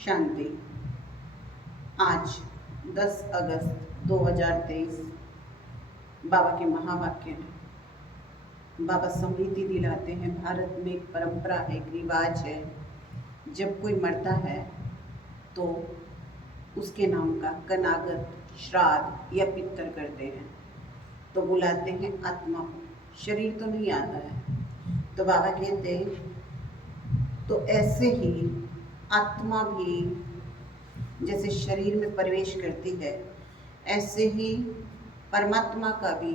शांति। आज 10 अगस्त 2023 बाबा के महावाक्य हैं। बाबा स्मृति दिलाते हैं, भारत में एक परंपरा है, एक रिवाज है, जब कोई मरता है तो उसके नाम का कनागत, श्राद्ध या पितर करते हैं, तो बुलाते हैं आत्मा को, शरीर तो नहीं आता है। तो बाबा कहते हैं तो ऐसे ही आत्मा भी जैसे शरीर में प्रवेश करती है, ऐसे ही परमात्मा का भी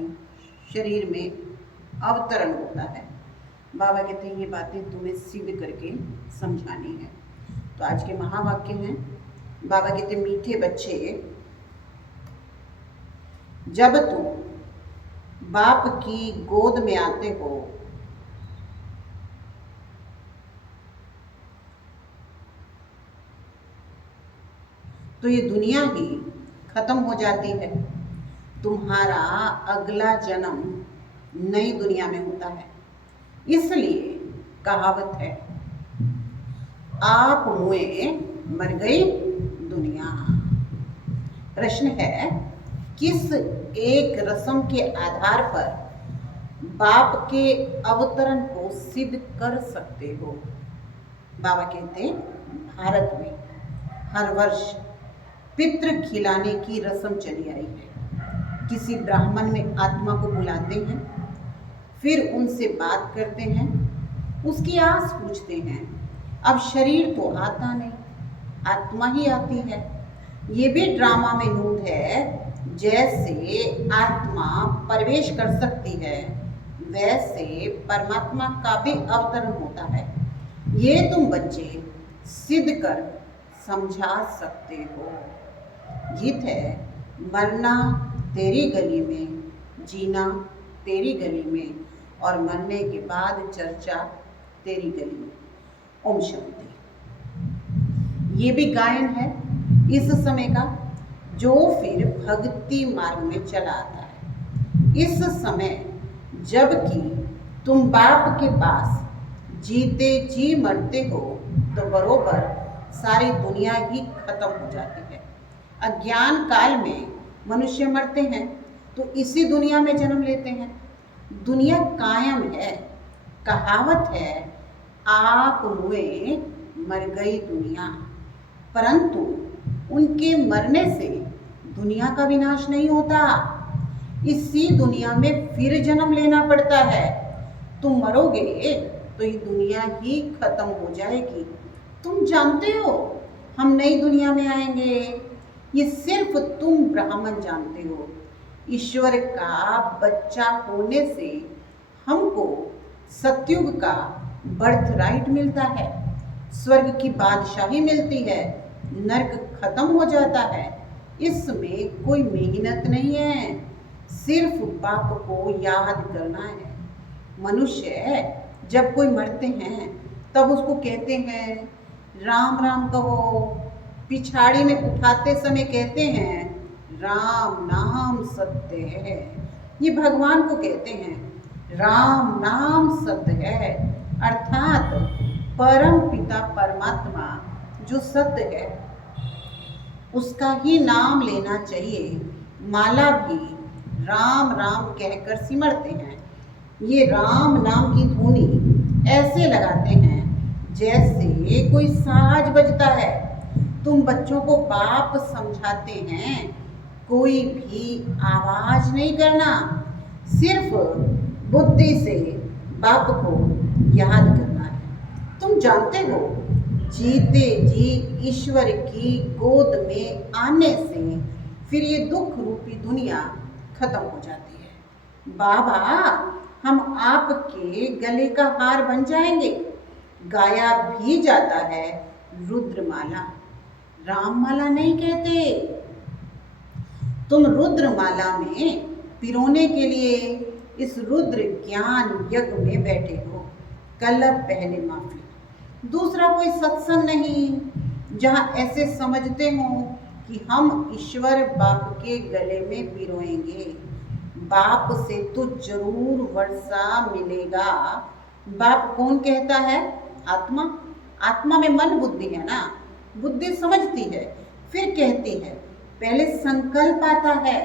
शरीर में अवतरण होता है। बाबा कहते हैं ये बातें तुम्हें सिद्ध करके समझानी है। तो आज के महावाक्य हैं। बाबा कहते मीठे बच्चे, जब तुम बाप की गोद में आते हो तो ये दुनिया ही खत्म हो जाती है। तुम्हारा अगला जन्म नई दुनिया में होता है। इसलिए कहावत है, आप हुए मर गई दुनिया। प्रश्न है, किस एक रस्म के आधार पर बाप के अवतरण को सिद्ध कर सकते हो? बाबा कहते हैं भारत में हर वर्ष पितृ खिलाने की रस्म चली आई है। किसी ब्राह्मण में आत्मा को बुलाते हैं, फिर उनसे बात करते हैं, उसकी आस पूछते हैं। अब शरीर तो आता नहीं, आत्मा ही आती है। ये भी ड्रामा में नूत है। जैसे आत्मा प्रवेश कर सकती है, वैसे परमात्मा का भी अवतरण होता है। ये तुम बच्चे सिद्ध कर समझा सकते हो। गीत है, मरना तेरी गली में, जीना तेरी गली में, और मरने के बाद चर्चा तेरी गली में। ओम शांति। ये भी गायन है इस समय का, जो फिर भक्ति मार्ग में चला आता है। इस समय जबकि तुम बाप के पास जीते जी मरते हो, तो बरोबर सारी दुनिया ही खत्म हो जाती है। अज्ञान काल में मनुष्य मरते हैं तो इसी दुनिया में जन्म लेते हैं। दुनिया कायम है। कहावत है, आप हुए मर गई दुनिया। परंतु उनके मरने से दुनिया का विनाश नहीं होता। इसी दुनिया में फिर जन्म लेना पड़ता है। तुम मरोगे तो ये दुनिया ही खत्म हो जाएगी। तुम जानते हो हम नई दुनिया में आएंगे, ये सिर्फ तुम ब्राह्मण जानते हो। ईश्वर का बच्चा होने से हमको सतयुग का बर्थ राइट मिलता है, स्वर्ग की बादशाही मिलती है, नरक खत्म हो जाता है। इसमें कोई मेहनत नहीं है, सिर्फ बाप को याद करना है। मनुष्य जब कोई मरते हैं तब उसको कहते हैं राम राम कहो, पिछाड़ी में उठाते समय कहते हैं राम नाम सत्य है। ये भगवान को कहते हैं राम नाम सत्य है, अर्थात परम पिता परमात्मा जो सत्य है उसका ही नाम लेना चाहिए। माला भी राम राम कहकर सिमरते हैं। ये राम नाम की धुनी ऐसे लगाते हैं जैसे कोई साज बजता है। तुम बच्चों को बाप समझाते हैं, कोई भी आवाज नहीं करना, सिर्फ बुद्धि से बाप को याद करना है। तुम जानते हो जीते जी ईश्वर की गोद में आने से फिर ये दुख रूपी दुनिया खत्म हो जाती है। बाबा हम आपके गले का हार बन जाएंगे। गाया भी जाता है रुद्रमाला, राममाला नहीं कहते। तुम रुद्रमाला में पिरोने के लिए इस रुद्र ज्ञान यज्ञ में बैठे हो। कल पहले माफी, दूसरा कोई सत्संग नहीं जहाँ ऐसे समझते हो कि हम ईश्वर बाप के गले में पिरोएंगे। बाप से तो जरूर वर्षा मिलेगा। बाप कौन कहता है? आत्मा। आत्मा में मन बुद्धि है ना, बुद्धि समझती है, फिर कहती है। पहले संकल्प आता है,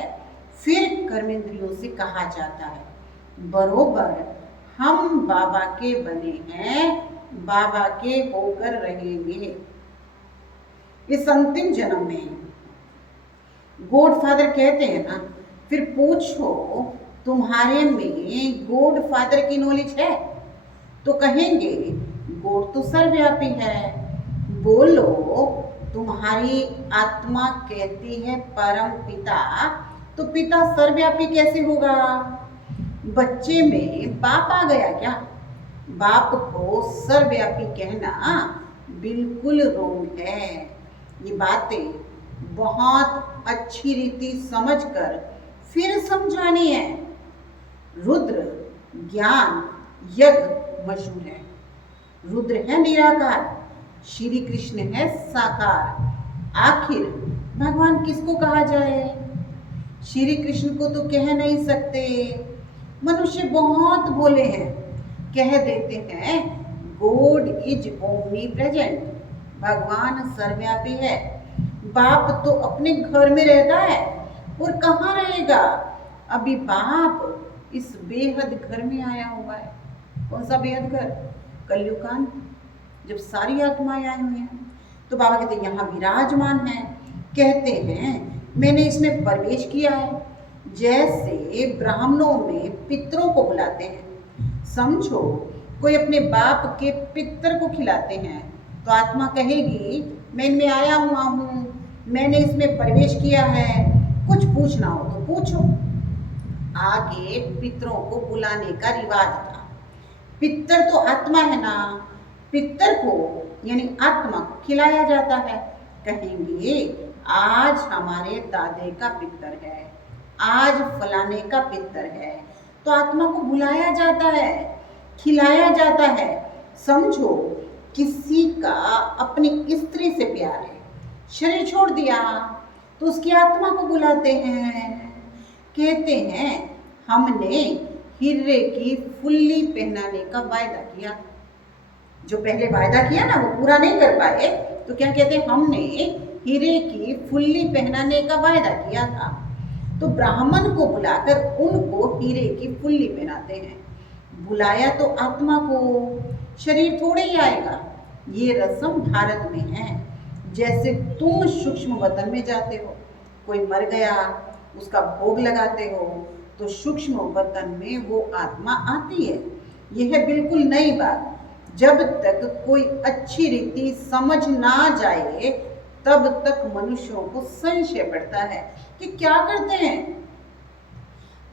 फिर कर्मेंद्रियों से कहा जाता है। बरोबर हम बाबा के बने हैं, बाबा के होकर रहेंगे इस अंतिम जन्म में। गॉड फादर कहते हैं ना, फिर पूछो तुम्हारे में गॉड फादर की नॉलेज है? तो कहेंगे गॉड तो सर्वव्यापी है। बोलो तुम्हारी आत्मा कहती है परम पिता, तो पिता सर्वव्यापी कैसे होगा? बच्चे में बाप आ गया क्या? बाप को सर्वव्यापी कहना बिल्कुल रोंग है। ये बातें बहुत अच्छी रीति समझकर फिर समझानी है। रुद्र ज्ञान यज्ञ मशहूर है। रुद्र है निराकार, श्री कृष्ण है साकार। आखिर भगवान किसको कहा जाए? श्री कृष्ण को तो कह नहीं सकते। मनुष्य बहुत भोले हैं, कह देते हैं गॉड इज ओमनी प्रेजेंट, भगवान सर्वव्यापी है। बाप तो अपने घर में रहता है और कहाँ रहेगा? अभी बाप इस बेहद घर में आया हुआ है। कौन सा बेहद घर? कलयुगान, जब सारी आत्माएं आई हुई हैं। तो बाबा कहते हैं यहाँ विराजमान है। कहते हैं मैंने इसमें प्रवेश किया है। जैसे ब्राह्मणों में पितरों को बुलाते हैं, समझो कोई अपने बाप के पितर को खिलाते हैं, तो आत्मा कहेगी मैं इनमें आया हुआ हूँ, मैंने इसमें प्रवेश किया है, कुछ पूछना हो तो पूछो। आगे पितरों को बुलाने का रिवाज था। पितर तो आत्मा है ना, पितर को यानी आत्मा को खिलाया जाता है। कहेंगे आज हमारे दादे का पितर है, आज फलाने का पितर है, तो आत्मा को बुलाया जाता है, खिलाया जाता है। समझो किसी का अपनी स्त्री से प्यार है, शरीर छोड़ दिया तो उसकी आत्मा को बुलाते हैं। कहते हैं हमने हीरे की फुल्ली पहनाने का वायदा किया। जो पहले वायदा किया ना वो पूरा नहीं कर पाए, तो क्या कहते हैं हमने हीरे की फुल्ली पहनाने का वायदा किया था। तो ब्राह्मण को बुलाकर उनको हीरे की फुल्ली पहनाते हैं। बुलाया तो आत्मा को, शरीर थोड़े ही आएगा। ये रस्म भारत में है। जैसे तुम सूक्ष्म वतन में जाते हो, कोई मर गया उसका भोग लगाते हो, तो सूक्ष्म वतन में वो आत्मा आती है। यह है बिल्कुल नई बात। जब तक कोई अच्छी रीति समझ ना जाए तब तक मनुष्यों को संशय पड़ता है कि क्या करते हैं।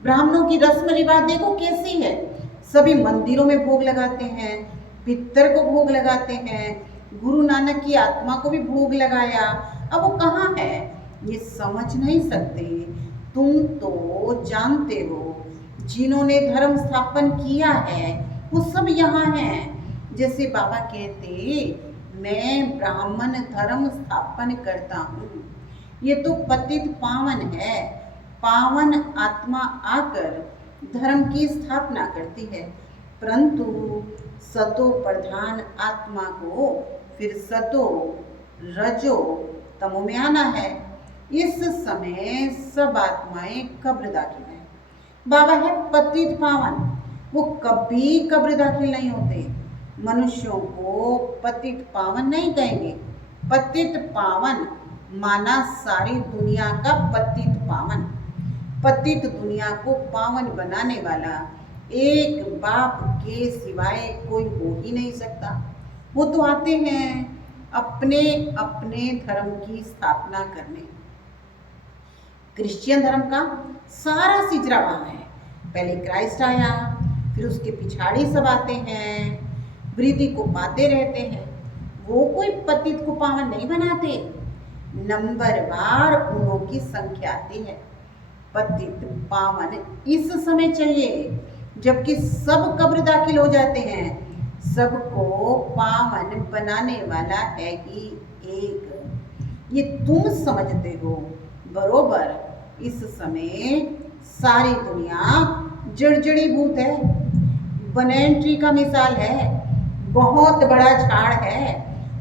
ब्राह्मणों की रस्म रिवाज देखो कैसी है। सभी मंदिरों में भोग लगाते हैं, पितर को भोग लगाते हैं, गुरु नानक की आत्मा को भी भोग लगाया। अब वो कहाँ है ये समझ नहीं सकते। तुम तो जानते हो जिन्होंने धर्म स्थापन किया है वो सब यहाँ हैं। जैसे बाबा कहते मैं ब्राह्मण धर्म स्थापन करता हूँ, ये तो पतित पावन है। पावन आत्मा आकर धर्म की स्थापना करती है, परंतु सतो प्रधान आत्मा को फिर सतो रजो तमो में आना है। इस समय सब आत्माएं कब्र दाखिल है। बाबा है पतित पावन, वो कभी कब्र दाखिल नहीं होते। मनुष्यों को पतित पावन नहीं कहेंगे। पतित पावन माना सारी दुनिया का पतित पावन। पतित दुनिया को पावन बनाने वाला एक बाप के सिवाय कोई हो ही नहीं सकता। वो तो आते हैं अपने अपने धर्म की स्थापना करने। क्रिश्चियन धर्म का सारा सिजरा वहाँ है। पहले क्राइस्ट आया, फिर उसके पिछाड़ी सब आते हैं, वृद्धि को पाते रहते हैं। वो कोई पतित को पावन नहीं बनाते, नंबरवार उनों की संख्या आती है। पतित पावन इस समय चाहिए जबकि सब कब्र दाखिल हो जाते हैं। सबको पावन बनाने वाला है ही एक। ये तुम समझते हो बरोबर। इस समय सारी दुनिया जड़जड़ीभूत है। बनैन ट्री का मिसाल है, बहुत बड़ा झाड़ है,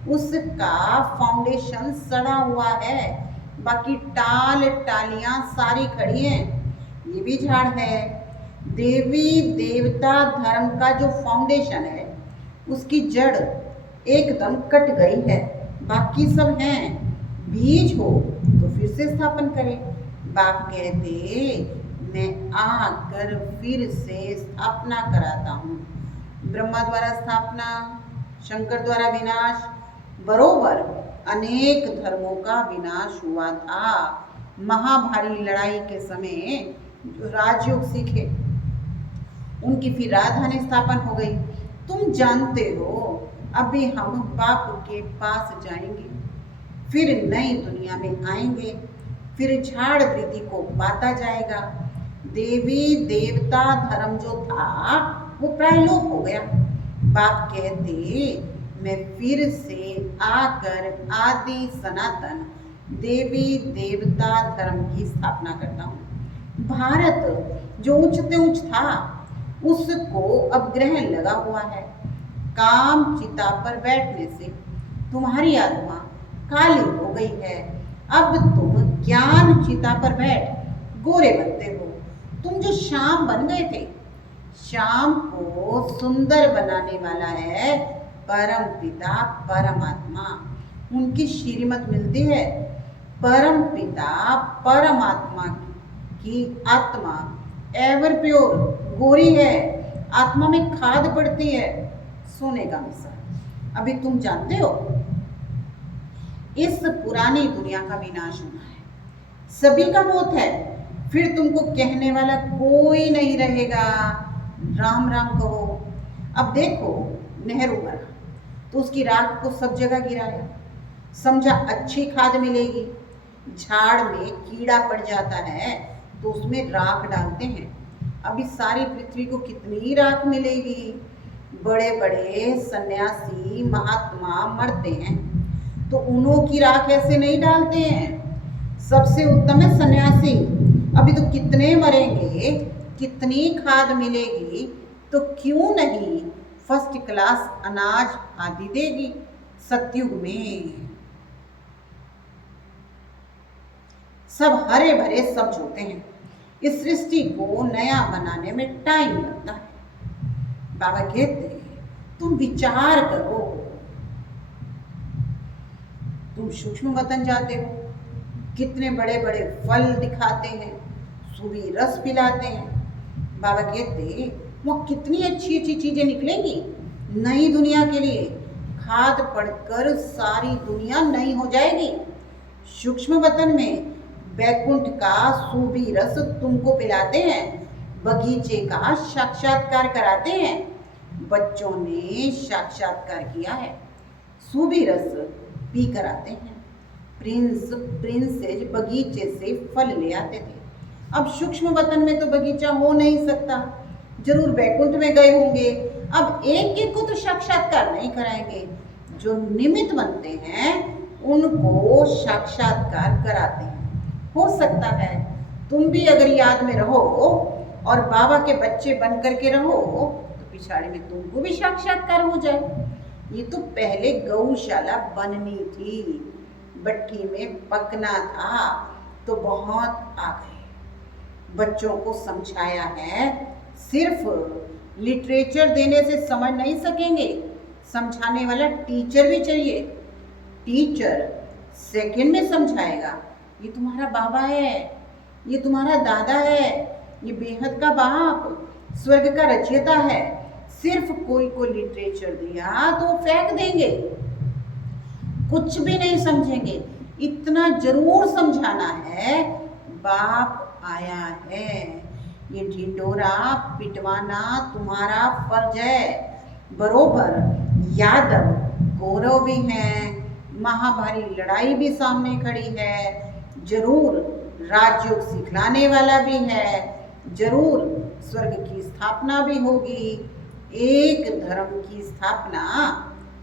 उसका फाउंडेशन सड़ा हुआ है, बाकी टाल टालियां सारी खड़ी हैं। ये भी झाड़ है। देवी देवता धर्म का जो फाउंडेशन है उसकी जड़ एकदम कट गई है, बाकी सब हैं। बीज हो तो फिर से स्थापन करें। बाप कहते मैं आकर फिर से स्थापना कराता हूँ। ब्रह्मा द्वारा स्थापना, शंकर द्वारा विनाश, बरोबर अनेक धर्मों का विनाश हुआ था। महाभारी लड़ाई के समय जो राजयोग सीखे उनकी फिर राजधानी स्थापन हो गई। तुम जानते हो अभी हम बाप के पास जाएंगे, फिर नई दुनिया में आएंगे, फिर झाड़ वृद्धि को बांटा जाएगा। देवी देवता धर्म जो था वो प्रायलोप हो गया। बाप कहते मैं फिर से आकर आदि सनातन देवी देवता धर्म की स्थापना करता हूँ। भारत जो ऊंचते ऊंच था उसको अब ग्रहण लगा हुआ है। काम चिता पर बैठने से तुम्हारी आत्मा काली हो गई है। अब तुम ज्ञान चिता पर बैठ गोरे बनते हो। तुम जो श्याम बन गए थे, श्याम को सुंदर बनाने वाला है परम पिता परमात्मा। उनकी श्रीमत मिलती है। परम पिता परमात्मा की आत्मा एवर प्योर गोरी है, आत्मा में खाद पड़ती है सोने का मिसाल। अभी तुम जानते हो इस पुरानी दुनिया का विनाश होना है, सभी का मौत है, फिर तुमको कहने वाला कोई नहीं रहेगा। राम राम कहो। अब देखो नेहरू मरा तो उसकी राख को सब जगह गिराया, समझा अच्छी खाद मिलेगी। झाड़ में कीड़ा पड़ जाता है तो उसमें राख डालते हैं। अभी सारी पृथ्वी को कितनी राख मिलेगी। बड़े बड़े सन्यासी महात्मा मरते हैं तो उन्हों की राख ऐसे नहीं डालते हैं। सबसे उत्तम है सन्यासी। अभी तो कितने मरेंगे, कितनी खाद मिलेगी, तो क्यों नहीं फर्स्ट क्लास अनाज आदि देगी। सतयुग में सब हरे भरे सब्ज होते हैं। इस सृष्टि को नया बनाने में टाइम लगता है। बाबा कहते हैं तुम विचार करो। तुम सूक्ष्म वतन जाते हो, कितने बड़े बड़े फल दिखाते हैं, सुबी रस पिलाते हैं। बाबा कहते वो कितनी अच्छी अच्छी चीजें निकलेंगी नई दुनिया के लिए। खाद पड़कर सारी दुनिया नई हो जाएगी। सूक्ष्म वतन में बैकुंठ का सूबी रस तुमको पिलाते हैं, बगीचे का साक्षात्कार कराते हैं। बच्चों ने साक्षात्कार किया है, सूबी रस पी कर आते हैं। प्रिंस प्रिंसेस बगीचे से फल ले आते थे। अब सूक्ष्म वतन में तो बगीचा हो नहीं सकता, जरूर बैकुंठ में गए होंगे। अब एक एक को तो साक्षात्कार नहीं कराएंगे, जो निमित्त बनते हैं उनको साक्षात्कार कराते हैं। हो सकता है तुम भी अगर याद में रहो और बाबा के बच्चे बन करके रहो तो पिछाड़ी में तुमको भी साक्षात्कार हो जाए। ये तो पहले गौशाला बननी थी, भट्टी में पकना था तो बहुत आ गए। बच्चों को समझाया है, सिर्फ लिटरेचर देने से समझ नहीं सकेंगे, समझाने वाला टीचर भी चाहिए। टीचर सेकंड में समझाएगा। ये तुम्हारा बाबा है, ये तुम्हारा दादा है, ये बेहद का बाप, स्वर्ग का रचयिता है। सिर्फ कोई को लिटरेचर दिया तो फेंक देंगे, कुछ भी नहीं समझेंगे। इतना जरूर समझाना है, बाप आया है, ये ढिंडोरा पिटवाना तुम्हारा फर्ज है। बरोबर यादव गौरव भी हैं, महाभारी लड़ाई भी सामने खड़ी है, जरूर राजयोग सिखलाने वाला भी है, जरूर स्वर्ग की स्थापना भी होगी। एक धर्म की स्थापना,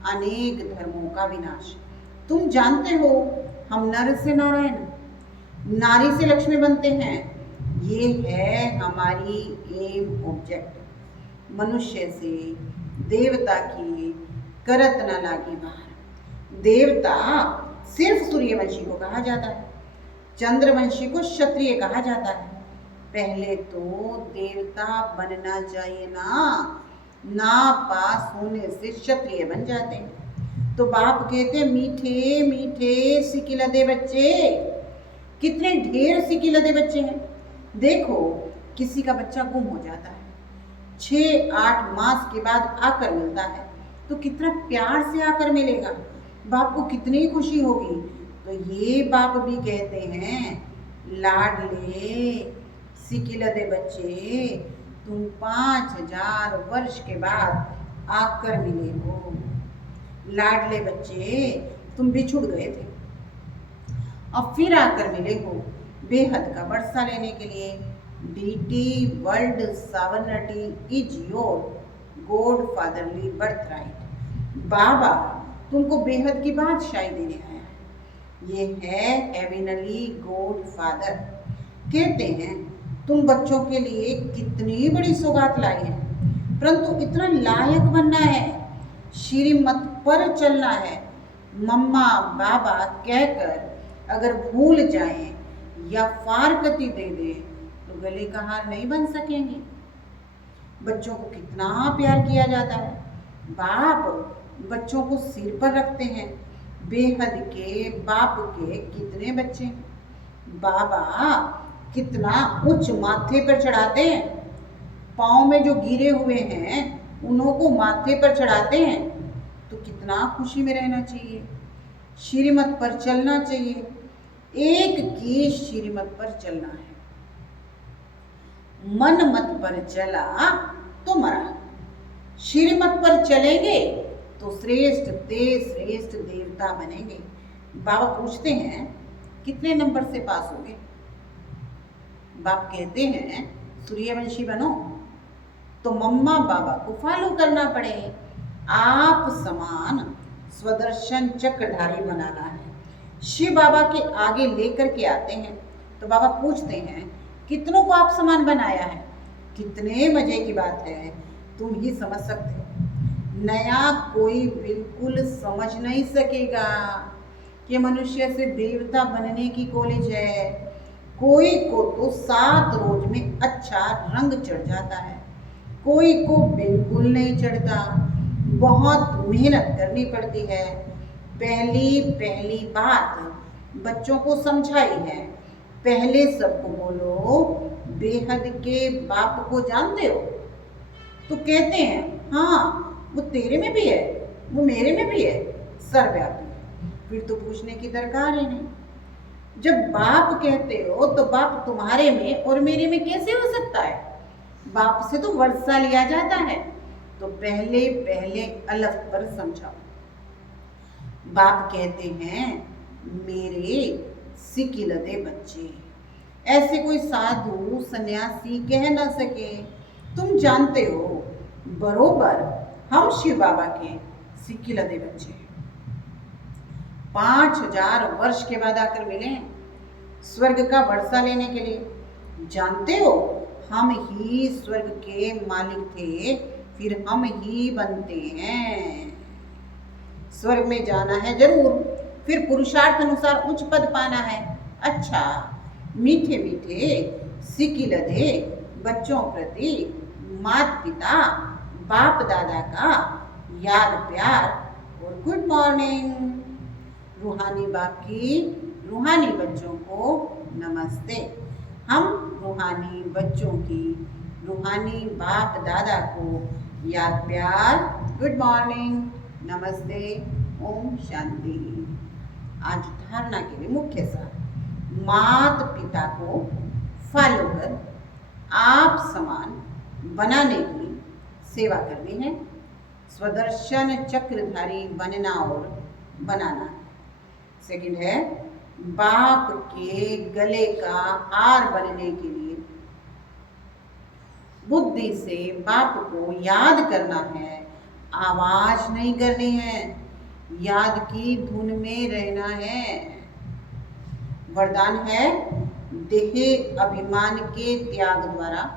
अनेक धर्मों का विनाश। तुम जानते हो हम नर से नारायण, नारी से लक्ष्मी बनते हैं। ये है हमारी एम ऑब्जेक्ट। मनुष्य से देवता की करत न लागी बार। देवता सिर्फ सूर्यवंशी को कहा जाता है, चंद्रवंशी को क्षत्रिय कहा जाता है। पहले तो देवता बनना चाहिए ना पास होने से क्षत्रिय बन जाते हैं। तो बाप कहते मीठे मीठे सिकिलदे बच्चे, कितने ढेर सिकिलदे बच्चे हैं। देखो किसी का बच्चा गुम हो जाता है, 6-8 मास के बाद आकर मिलता है, तो कितना प्यार से आकर मिलेगा, बाप को कितनी खुशी होगी। तो ये बाप भी कहते हैं लाडले सिकिलदे बच्चे, तुम 5000 वर्ष के बाद आकर मिले हो। लाडले बच्चे, तुम बिछुड़ गए थे, अब फिर आकर मिले हो बेहद का वर्षा लेने के लिए। Deity world sovereignty is your God fatherly birth right. बाबा तुमको बेहद की बादशाही देने आया है। ये है हेवनली गॉड फादर। कहते हैं तुम बच्चों के लिए कितनी बड़ी सौगात लाई है, परंतु इतना लायक बनना है, श्रीमत पर चलना है। मम्मा बाबा कहकर अगर भूल जाएं या फारकती दे दे तो गले का हार नहीं बन सकेंगे। बच्चों को कितना प्यार किया जाता है, बाप बच्चों को सिर पर रखते हैं। बेहद के बाप के कितने बच्चे, बाबा कितना उच्च माथे पर चढ़ाते हैं, पाँव में जो गिरे हुए हैं उन्हों को माथे पर चढ़ाते हैं। तो कितना खुशी में रहना चाहिए, श्रीमत पर चलना चाहिए। एक की श्रीमत पर चलना है, मन मत पर चला तो मरा। श्रीमत पर चलेंगे तो श्रेष्ठ ते श्रेष्ठ देवता बनेंगे। बाबा पूछते हैं कितने नंबर से पास होगे? बाप कहते हैं सूर्यवंशी बनो तो मम्मा बाबा को फॉलो करना पड़े, आप समान स्वदर्शन चक्रधारी बनाना है। शिव बाबा के आगे लेकर के आते हैं तो बाबा पूछते हैं कितनों को आप समान बनाया है? कितने मजे की बात है, तुम ही समझ सकते हो। नया कोई बिल्कुल समझ नहीं सकेगा कि मनुष्य से देवता बनने की कॉलेज है। कोई को तो 7 रोज में अच्छा रंग चढ़ जाता है, कोई को बिल्कुल नहीं चढ़ता, बहुत मेहनत करनी पड़ती है। पहली बात बच्चों को समझाई है, पहले सबको बोलो बेहद के बाप को जानते हो? तो कहते हैं हाँ वो तेरे में भी है, वो मेरे में भी है, सर्वव्यापी। फिर तो पूछने की दरकार ही नहीं। जब बाप कहते हो तो बाप तुम्हारे में और मेरे में कैसे हो सकता है? बाप से तो वर्षा लिया जाता है। तो पहले अलफ पर समझाओ। बाप कहते हैं मेरे सिकिलदे बच्चे, ऐसे कोई साधु सन्यासी कह ना सके। तुम जानते हो बरोबर हम शिव बाबा के सिकिलदे बच्चे हैं। 5000 वर्ष के बाद आकर मिले स्वर्ग का वर्षा लेने के लिए। जानते हो हम ही स्वर्ग के मालिक थे, फिर हम ही बनते हैं। स्वर्ग में जाना है जरूर, फिर पुरुषार्थ अनुसार उच्च पद पाना है। अच्छा मीठे मीठे सिकिलदे बच्चों प्रति माता पिता बाप दादा का याद प्यार और गुड मॉर्निंग। रूहानी बाप की रूहानी बच्चों को नमस्ते। हम रूहानी बच्चों की रूहानी बाप दादा को याद प्यार गुड मॉर्निंग नमस्ते ओम शांति। आज धारणा के लिए मुख्य सार, माता पिता को फॉलो कर आप समान बनाने की सेवा करनी है। स्वदर्शन चक्रधारी बनना और बनाना। सेकंड है बाप के गले का हार बनने के लिए बुद्धि से बाप को याद करना है, आवाज नहीं करनी है, याद की धुन में रहना है। वरदान है देह अभिमान के त्याग द्वारा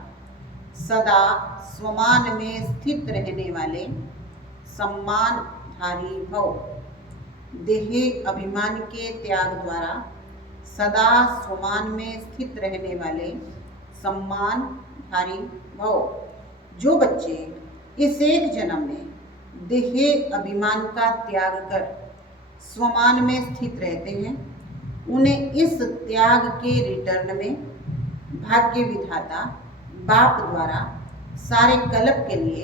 सदा स्वमान में स्थित रहने वाले सम्मानधारी भव। देह अभिमान के त्याग द्वारा सदा स्वमान में स्थित रहने वाले सम्मानधारी भव। जो बच्चे इस एक जन्म में देह अभिमान का त्याग कर स्वमान में स्थित रहते हैं, उन्हें इस त्याग के रिटर्न में भाग्य विधाता बाप द्वारा सारे कल्प के लिए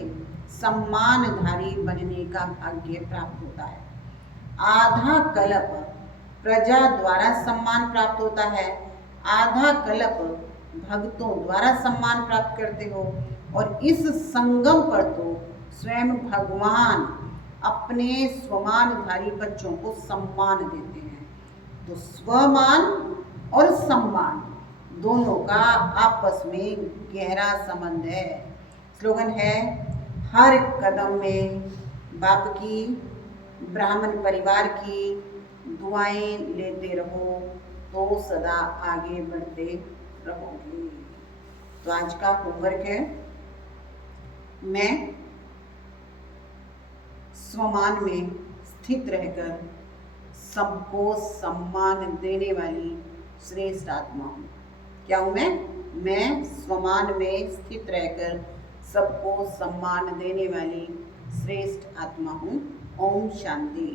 सम्मानधारी बनने का भाग्य प्राप्त होता है। आधा कल्प प्रजा द्वारा सम्मान प्राप्त होता है, आधा कल्प भक्तों द्वारा सम्मान प्राप्त करते हो, और इस संगम पर तो स्वयं भगवान अपने स्वमानधारी बच्चों को सम्मान देते हैं। तो स्वमान और सम्मान दोनों का आपस में गहरा संबंध है। स्लोगन है, हर कदम में बाप की, ब्राह्मण परिवार की दुआएं लेते रहो तो सदा आगे बढ़ते रहोगे। तो आज का होमवर्क है, मैं स्वमान में स्थित रहकर सबको सम्मान देने वाली श्रेष्ठ आत्मा हूँ। क्या हूँ मैं स्वमान में स्थित रहकर सबको सम्मान देने वाली श्रेष्ठ आत्मा हूँ। ओम शांति।